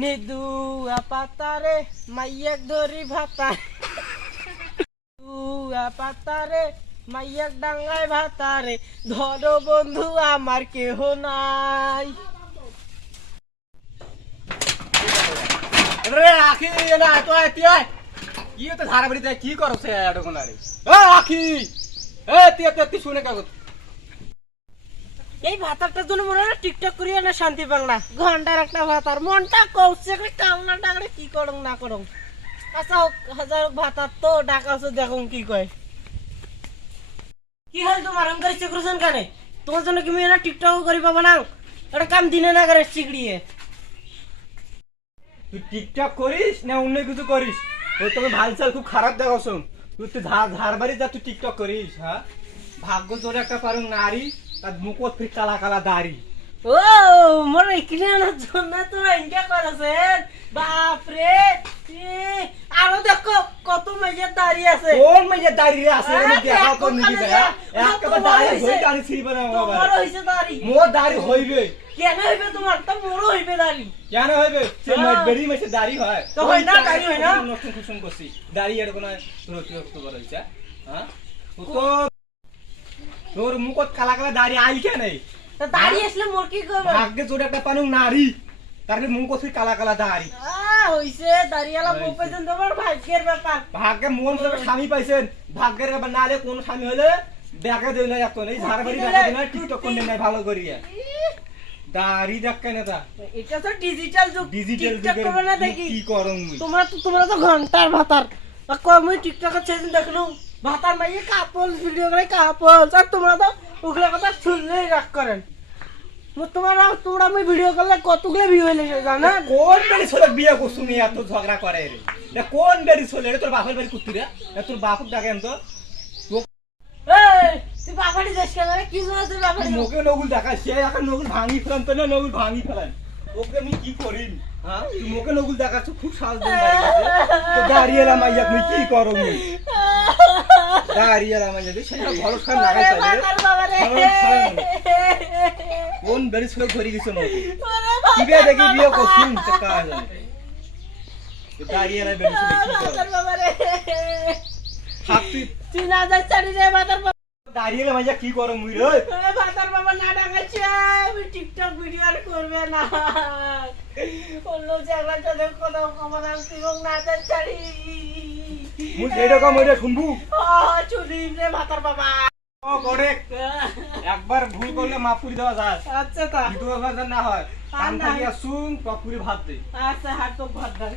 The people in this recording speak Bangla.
নিদুয়া পাতারে মাইয়াক ধরি ভাতা দুয়া পাতারে মাইয়াক ভাতারে। ধরো বন্ধু, আমার কেহ নাই। রে আখি না তো এতিয়া কি তো ধারা বাড়িতে কি করছে এডকন আরে এ আখি এ তিয়া তিয়া শুনে কাগজ। এই ভাতারটার জন্য মনে হয় টিকটক করিও না, শান্তি বাংলা ঘণ্টার একটা ভাতার। মনটা কৌছে কামনা ডাকলে কি করং না করং আচ্ছা হোক, হাজার ভাতার তো ডাকাছো দেখুন কি কয়। কি হল তোমার? অঙ্কার ইচ্ছে করছেন কানে? তোমার জন্য কি মেয়েরা টিকটক করি পাবো না? একটা কাম দিনে না করে চিকড়িয়ে তুই টিকটক করিস না অন্য কিছু করিস? ওই তোকে ভালো চাল খুব খারাপ দেখাস তুই তুই ধার ধার বাড়ি যা, তুই টিকটক করিস হ্যাঁ? ভাগ্য তোর একটা পারুং নারী। তার মুখত ফির কালা কালা দাড়ি। ও মনে কিনে জন্য তোমরা ইনকা করেছেন বাপরে আরও দেখো কত মেয়ের দাঁড়িয়ে আছে। কোন মেয়ে দাঁড়িয়ে আছে আমি দেখাও তো নিবি যা, একেবারে তোমার হইছে। হই দাঁড়ি ছিড়বে না তোমার বাবা হইছে দাড়ি। মোর দাড়ি হইবে কেন হইবে তোমার তো মোরও হইবে দাড়ি। কেন হইবে সে। বেরি মেসে দাড়ি হয়। তো হয় না, দাড়ি হয় না? নতুন কুসুম করছি দাড়ি এরকম রক্ত রক্ত করা হইছে হ্যাঁ তো তোর মুখত কালা কালা দাড়ি আইল কেন দাড়ি আসলে মোর কি করবে? ভাগ্যে তোর একটা পানু নারী তার মুখত কালা কালা দাড়ি। হইছে দাড়িওয়ালা হইছে। পাইছেন তোমার ভাগ্যের ব্যাপার। ভাগ্যে মন মতো স্বামী পাইছেন। ভাগ্যের ব্যাপার না হলে কোন স্বামী হলে দেখা দেয় না এখন। এই ঝাড় বাড়ি দেখা দেয় না টিকটক করলে নাই ভালো করিয়া। দাড়ি দেখ কেন তা এটা তো ডিজিটাল যুগ। ডিজিটাল টিকটক করবে না দেখি। কি করং মুই? তোমরা তো তোমরা তো ঘণ্টার ভাতার। আর কয় মুই টিকটকের সেদিন দেখলু ভাতার মাইয়ে কাপল ভিডিও করে কাপল আর তোমরা তো ওগুলো কথা শুনলেই রাগ করেন। তোমরা ভিডিও করলে কতগুলো ভিউ হইলে জানা? কোন বেরি ছোলে বিয়ে করছু নি এত ঝগড়া করে রে কোন বেরি ছোলে? তোর বাপের বাড়ি কুত্তি রে। তোর বাপুর ডাকেন তো। তুই বাবাড়ি যাস কেন কি জন্য তুই বাবাড়ি মুখে নগুল দেখা সে এখন নগুল ভাঙি ফেলান তো না? নগুল ভাঙি ফেলান। ওকে আমি কি করিম? হ্যাঁ? তুই মুখে নগুল দেখাচ্ছ খুব সাহস দিন দাঁড়িয়ে এলাম আইয়া কি করো কোন বেরি ছোলে ধরে গেছে দেখি বিয়ে। করছুন কাজ দাঁড়িয়ে ছোলে তুই। না রে দাঁড়িয়ে কি করো মুই রে? আমি টিকটক ভিডিও আর করবে না। অন্য জায়গা তোদের কোনো খবর আসছি না চারি মুই যেরকম ওইটা শুনবু? ও রে ভাতার বাবা। ও করে একবার ভুল করলে মাফ করে দেওয়া যায়। আচ্ছা তা। না হয়। কান শুন টক ভাত দে। আচ্ছা হাত তো ভাত ধরে